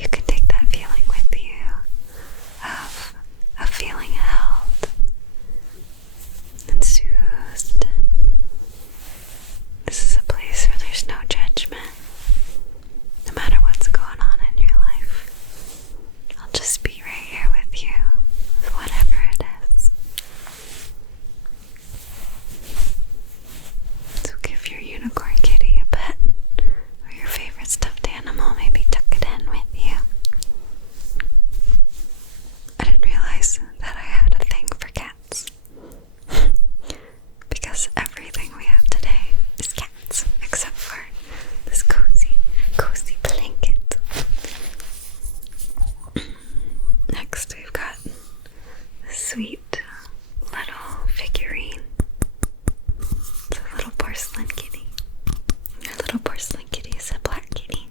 you can take that feeling with you of feeling held and soothed. This is a place where there's no judgment. No matter what's going on in your life, I'll just be right here with you, with whatever it is. So give your unicorn kitty a pet, or your favorite stuffed animal, maybe tuck it in with you. I didn't realize that I had a thing for cats. Because everything we have today is cats, except for this cozy blanket. Next, we've got this sweet little figurine. It's a little porcelain kitty. Our little porcelain kitty is a black kitty.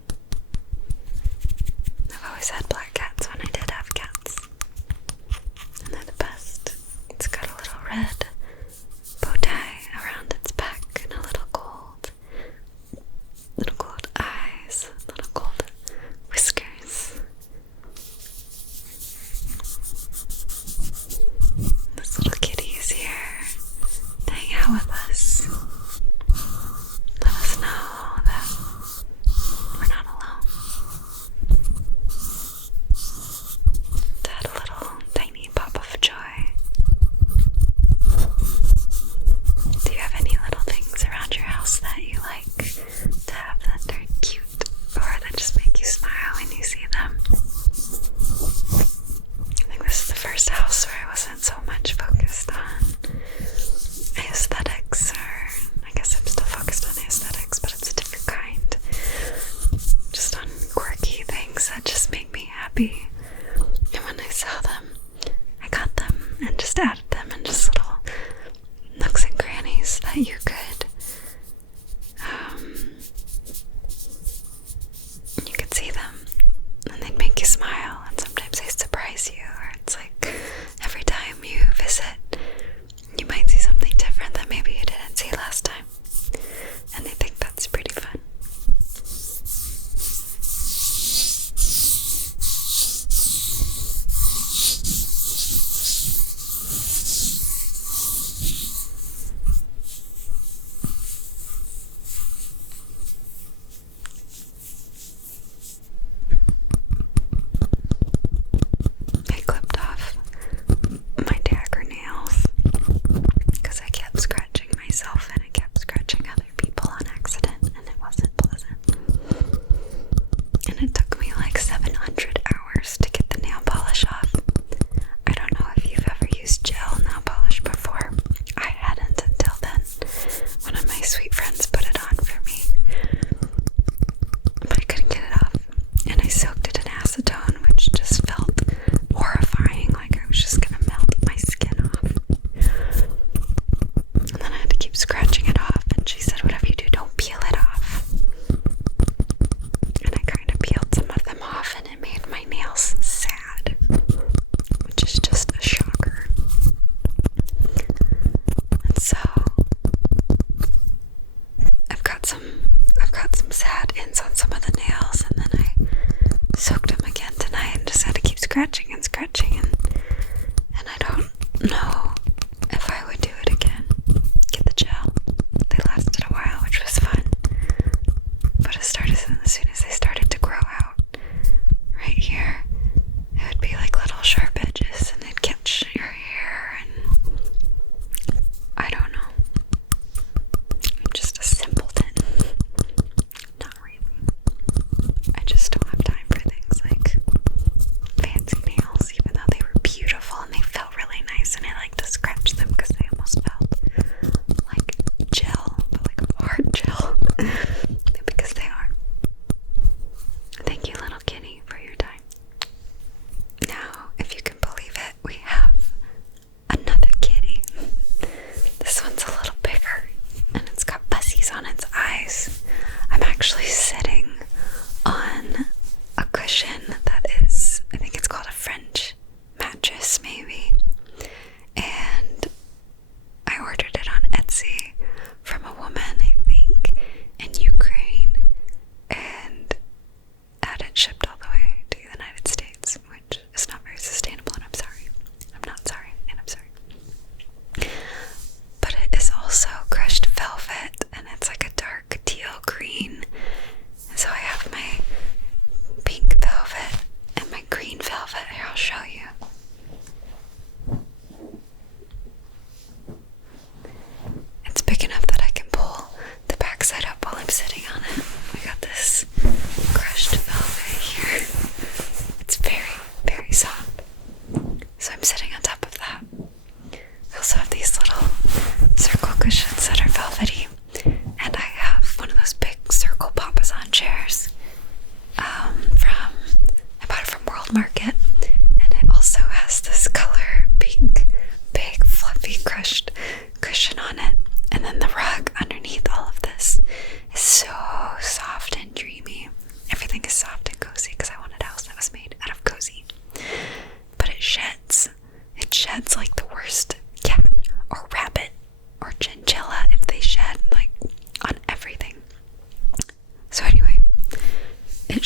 I've always had black cats when I did have cats, and they're the best. It's got a little red bow tie around its back and a little gold eyes, little gold whiskers. This little kitty is here to hang out with us. Let us know that we're not alone. To add a little tiny pop of joy. Do you have any little things around your house that you like to have that are cute or that just make you smile when you see them? I think this is the first house where I wasn't so much focused on aesthetics, or I guess I'm still focused on aesthetics, but it's a different kind. Just on quirky things that just make me happy. And when I saw them, I got them and just added them in just little nooks and crannies that you could see them, and they'd make you smile, and sometimes they surprise you, or it's like every time you visit you might see something different that maybe you didn't see last time, and I think that's pretty fun. I clipped off my dagger nails because I kept scratching myself and I kept scratching other people on accident, and it wasn't pleasant. And it took me like 700 hours to get the nail polish off. I don't know if you've ever used gel nail polish before. I hadn't until then. One of my sweet friends put it on for me, but I couldn't get it off. And I soaked it in acetone, which just felt horrifying, like I was just gonna melt my skin off. And then I had to keep scratching it off, and she said, whatever you do, don't peel it off. And I kind of peeled some of them off, and it made my nails sad, which is just a shocker. And so I've got some sad ends on some of the nails, and then I soaked them again tonight and just had to keep scratching and I don't know if I would do it again. Get the gel. They lasted a while, which was fun, but as soon as they started to grow out right here, it would be like little sharp edges and they'd catch your hair, and I don't know. I'm just a simpleton. Not really. I just don't have time for things like fancy nails, even though they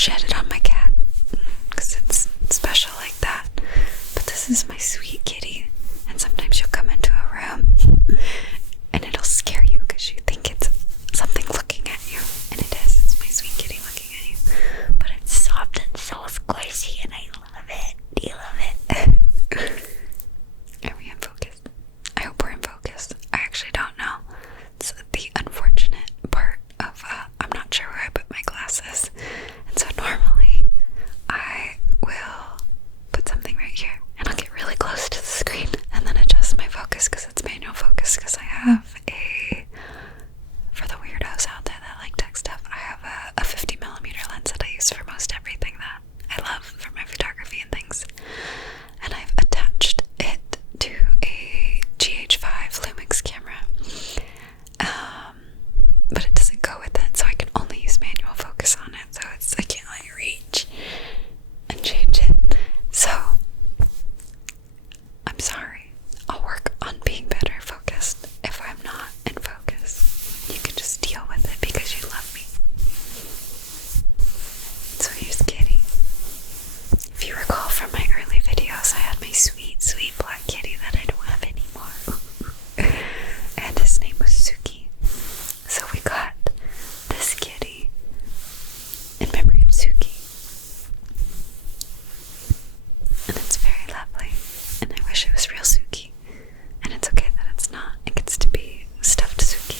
shed it on my cat because it's special like that. But this is my sweet kitty, and sometimes she'll come into a room and it'll scare you because you think it's something looking at you, and it is. It's my sweet kitty looking at you. But it's soft and so squishy, and I love it. Do you love it? Are we in focus? I hope we're in focus. I actually don't know. It's the unfortunate part of I'm not sure where I put my glasses, and so normally I will put something right here and I'll get really close to the screen and then adjust my focus because it's manual focus, because I have for the weirdos out there that like tech stuff, I have a 50mm lens that I use for most everything that I love for my photography and things, and I've attached it to a GH5 Lumix camera, but it doesn't go with it, so I can only use manual focus on it, so I can't like reach and change it. So I'm sorry, I'll work on being better focused if I'm not in focus. You can just deal with it because you love me. So here's Kitty. If you recall from my early videos, I had my sweet, sweet black kitty that I don't have anymore. And his name was Suki. So we got this kitty in memory of Suki. And it's very lovely. And I wish it was real Suki. And it's okay that it's not. It gets to be stuffed Suki.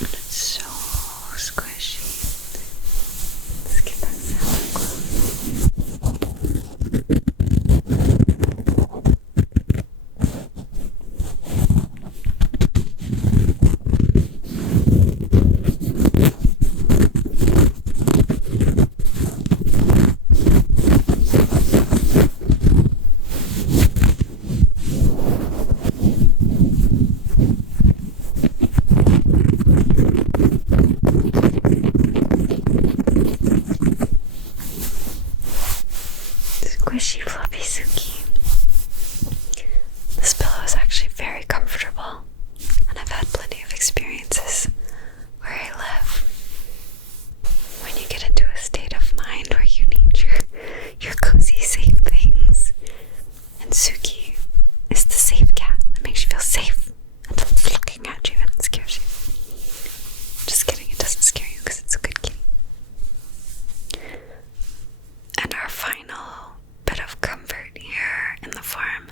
And it's so squishy. Let's get that sound close. Squishy, fluffy Suki. This pillow is actually very comfortable, and I've had plenty of experiences where I live. When you get into a state of mind where you need your cozy, safe things, and Suki is the safe cat that makes you feel safe until it's looking at you and it scares you. Just kidding, it doesn't scare you because it's a good kitty. And our final bit of comfort here in the form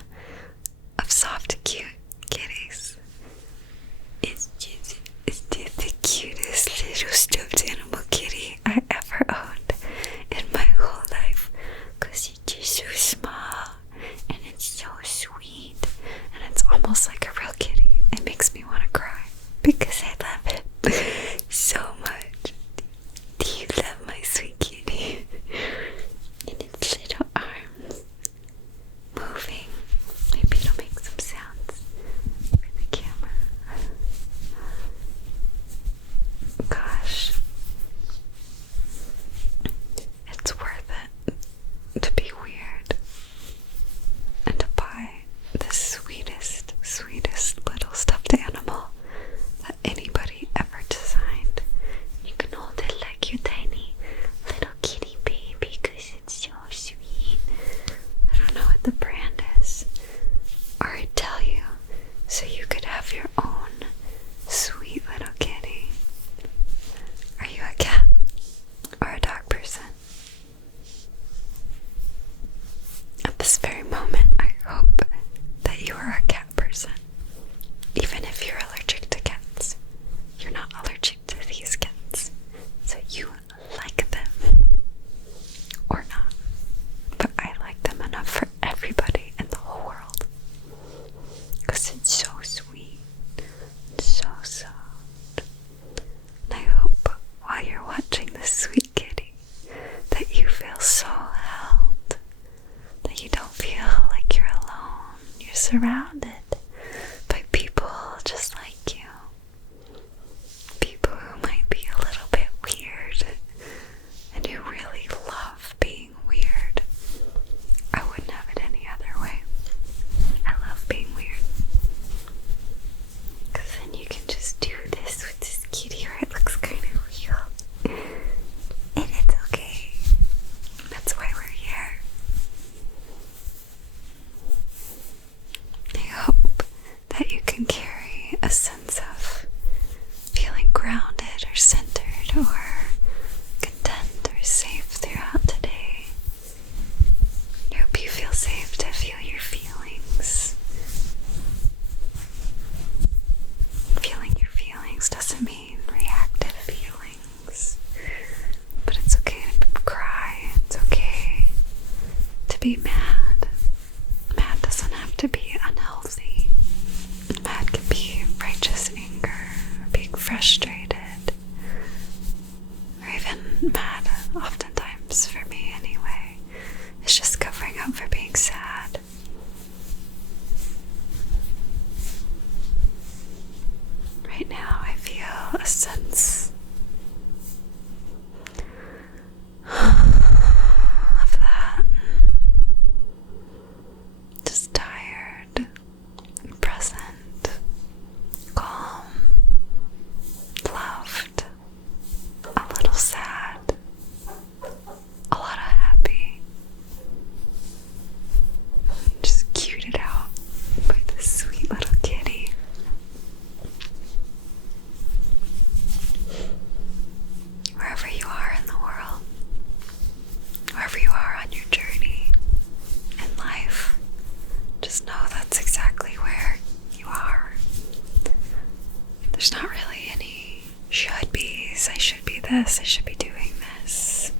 of soft, cute kitties is just the cutest little stuffed animal kitty I ever owned in my whole life, because it's just so small and it's so sweet and it's almost like a real kitty. It makes me want to cry because I love it so much. Do you love my sweet kitty? And its little arms moving. Maybe it'll make some sounds for the camera. Gosh, it's worth it to be weird and to buy the sweetest, sweetest little stuffed animal that anybody ever designed. You can hold it like your tiny little kitty baby because it's so sweet. I don't know what the brand is, or I'd tell you so you could have your own sweet little kitty. Are you a cat or a dog person? At this very moment, I hope that you are a cat person. Even if you're allergic to cats, you're not allergic to these cats, so you like them. Or not. But I like them enough for everybody in the whole world. Because it's so sweet. It's so soft. And I hope while you're watching this sweet kitty that you feel so held. That you don't feel like you're alone. You're surrounded by people just like you. People who might be a little bit weird and who really love being weird. I wouldn't have it any other way. I love being weird. Because then you can just do this with this kitty where it looks kind of real. be mad. Mad doesn't have to be unhealthy. Mad can be righteous anger, or being frustrated, or even mad, oftentimes for me anyway, is just covering up for being sad. Right now I feel a sense of that. Just tired, present, calm, loved, a little sad, a lot of happy. Just cuted out by this sweet little kitty. Wherever you are in the world, wherever you are on your journey in life, just know that's exactly where you are. There's not really any should be's. I should be this, I should be doing this.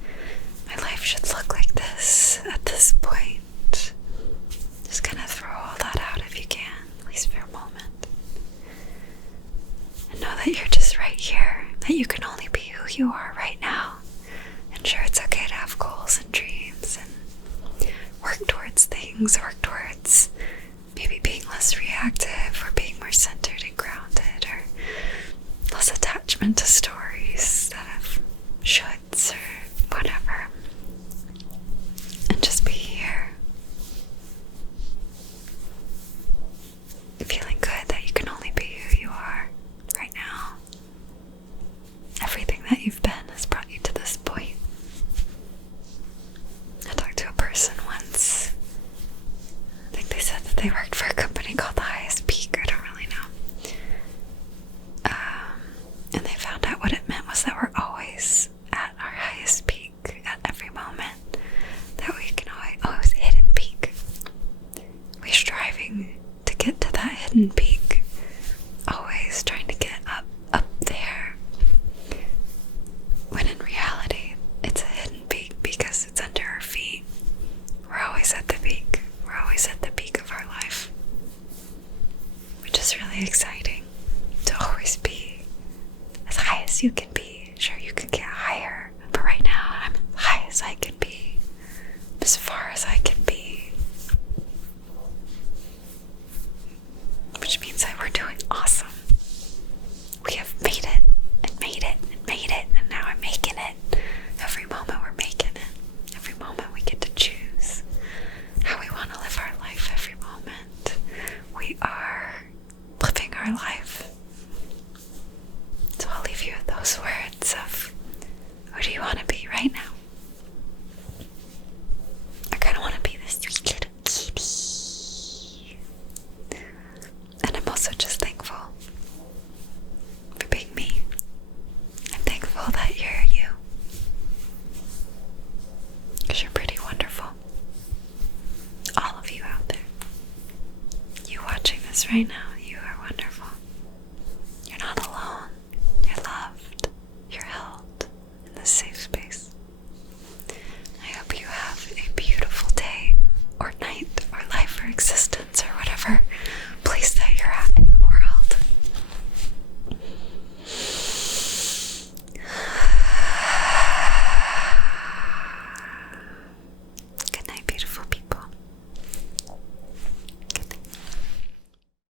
My life should look like this at this point. Just kind of throw all that out if you can, at least for a moment. And know that you're just right here, that you can only be who you are right now. And sure, it's okay to have goals and dreams and work towards things, work towards maybe being less reactive or being more centered and grounded, or less attachment to stories that have shoulds or whatever. And just be here, feeling good that you can only be who you are right now. Everything that you've been has brought you to this point. I talked to a person once. I think they said that they worked for a company called The Highest Peak. I don't really know. And they found out what it meant was that we're always at our highest peak at every moment. That we can always hidden peak. We're striving to get to that hidden peak. Always trying to get up there. When in reality, it's a hidden peak because it's under our feet. We're always at the peak. We're always at the peak of our life. Which is really exciting, to always be as high as you can be. Sure, you can get higher, but right now I'm as high as I can be, as far as I can be. Which means that we're doing awesome. We have made it, and made it, and made it, and now I'm making it. Every moment we're making it. Every moment we get to choose how we want to live our life. Every moment we are living our life. So I'll leave you with those words of, who do you want to be right now? I kind of want to be this sweet little kitty. And I'm also just thankful for being me. I'm thankful that you're you. Because you're pretty wonderful. All of you out there. You watching this right now.